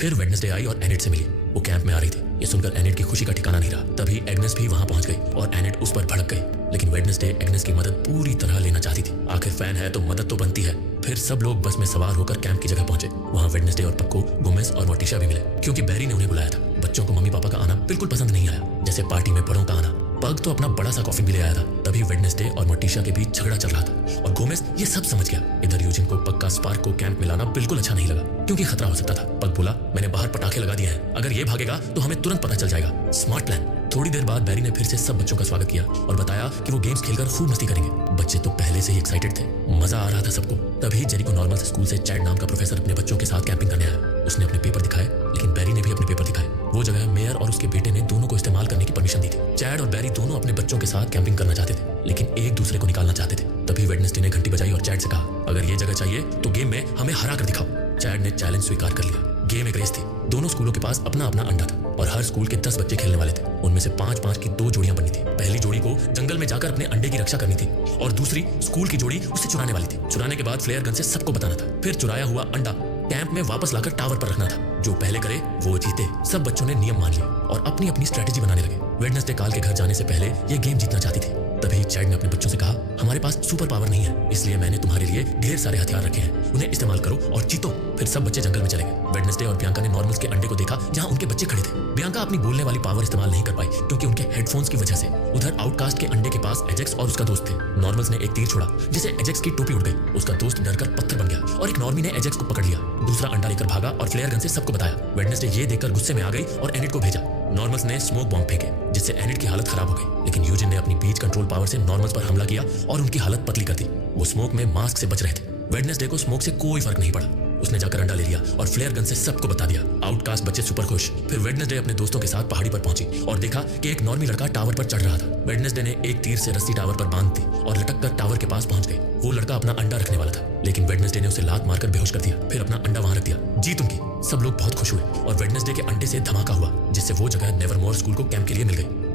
फिर वेडनेसडे आई और एनेट से मिली। वो कैंप में आ रही थी। ये सुनकर एनेट की खुशी का ठिकाना नहीं रहा। तभी एग्नेस भी वहां पहुंच गई और एनेट उस पर भड़क गई। लेकिन वेडनेसडे एग्नेस की मदद पूरी तरह लेना चाहती थी। आखिर फैन है तो मदद तो बनती है। फिर सब लोग बस में सवार होकर कैंप की जगह पहुंचे। वहां वेडनेसडे और पक्को, गोमेज और मोर्टिशा भी मिले, क्योंकि बैरी ने उन्हें बुलाया था। बच्चों को मम्मी पापा का आना बिल्कुल पसंद नहीं आया, जैसे पार्टी में बड़ों का आना। पग तो अपना बड़ा सा कॉफी भी ले आया था। तभी वेडनेसडे और मोर्टिशा के बीच झगड़ा चल रहा था और गोमेज ये सब समझ गया। इधर यूजिन को पग का स्पार्क को कैंप में लाना बिल्कुल अच्छा नहीं लगा, क्योंकि खतरा हो सकता था। पग बोला, मैंने बाहर पटाखे लगा दिए हैं, अगर ये भागेगा तो हमें तुरंत पता चल जाएगा। Smart plan. थोड़ी देर बाद बैरी ने फिर से सब बच्चों का स्वागत किया और बताया कि वो गेम्स खेलकर खूब मस्ती करेंगे। बच्चे तो पहले से ही एक्साइटेड थे, मजा आ रहा था सबको। तभी जेरिको नॉर्मल स्कूल से चैड नाम का प्रोफेसर अपने बच्चों के साथ कैंपिंग करने आया। उसने अपने पेपर दिखाए, लेकिन बैरी ने भी अपने पेपर दिखाए। वो जगह मेयर और उसके बेटे ने दोनों को इस्तेमाल करने की परमिशन दी थी। चैड और बैरी दोनों अपने बच्चों के साथ कैंपिंग करना चाहते थे, लेकिन एक दूसरे को निकालना चाहते थे। तभी वेडनेसडे ने घंटी बजाई और चैड से कहा, अगर ये जगह चाहिए तो गेम में हमें हरा कर दिखाओ। चैड ने चैलेंज स्वीकार कर लिया। गेम एक रेस थी। दोनों स्कूलों के पास अपना अपना अंडा था और हर स्कूल के 10 बच्चे खेलने वाले थे। उनमें से 5-5 की 2 जोड़ियां बननी थी। पहली जोड़ी को जंगल में जाकर अपने अंडे की रक्षा करनी थी और दूसरी स्कूल की जोड़ी उसे चुराने वाली थी। चुराने के बाद फ्लेयर गन से सबको बताना था। फिर चुराया हुआ अंडा कैंप में वापस लाकर टावर पर रखना था। जो पहले करे वो जीते। सब बच्चों ने नियम मान लिए और अपनी अपनी स्ट्रेटेजी बनाने लगे। वेडनेसडे काल के घर जाने से पहले ये गेम जीतना चाहती थी। तभी चैड ने अपने बच्चों से कहा, हमारे पास सुपर पावर नहीं है, इसलिए मैंने तुम्हारे लिए ढेर सारे हथियार रखे हैं, उन्हें इस्तेमाल करो और जीतो। फिर सब बच्चे जंगल में चले गए। वेडनेसडे और बियांका ने नॉर्मल्स के अंडे को देखा जहां उनके बच्चे खड़े थे। बियांका अपनी बोलने वाली पावर इस्तेमाल नहीं कर पाई, क्योंकि उनके हेडफोन्स की वजह से। उधर आउटकास्ट के अंडे के पास एजेक्स और उसका दोस्त थे। नॉर्मल्स ने एक तीर छोड़ा, जिसे एजेक्स की टोपी उड़ गई। उसका दोस्त डरकर पत्थर बन गया और एक नॉर्मी ने एजेक्स को पकड़ लिया। दूसरा अंडा लेकर भागा और फ्लेयर गन से सबको बताया। वेडनेसडे ये देखकर गुस्से में आ गई और एनेट को भेजा। नॉर्मल्स ने स्मोक बॉम्ब फेंके, जिससे एनेट की हालत खराब हो गई। लेकिन यूजिन ने अपनी बीच कंट्रोल पावर से नॉर्मल्स पर हमला किया और उनकी हालत पतली कर दी। वो स्मोक में मास्क से बच रहे थे। वेडनेसडे को स्मोक से कोई फर्क नहीं पड़ा। उसने जाकर अंडा ले लिया और फ्लेयर गन से सबको बता दिया। आउटकास्ट बच्चे सुपर खुश। फिर वेडनेसडे अपने दोस्तों के साथ पहाड़ी पर पहुंची और देखा कि एक नॉर्मी लड़का टावर पर चढ़ रहा था। वेडनेसडे ने एक तीर से रस्सी टावर पर बांध दी और लटक कर टावर के पास पहुंच गई। वो लड़का अपना अंडा रखने वाला था, लेकिन वेडनेसडे ने उसे लात मारकर बेहोश कर दिया। फिर अपना अंडा वहां रख दिया। जीत उनकी। सब लोग बहुत खुश हुए और वेडनेसडे के अंडे से धमाका हुआ, जिससे वो जगह नेवरमोर स्कूल को कैंप के लिए मिल गई।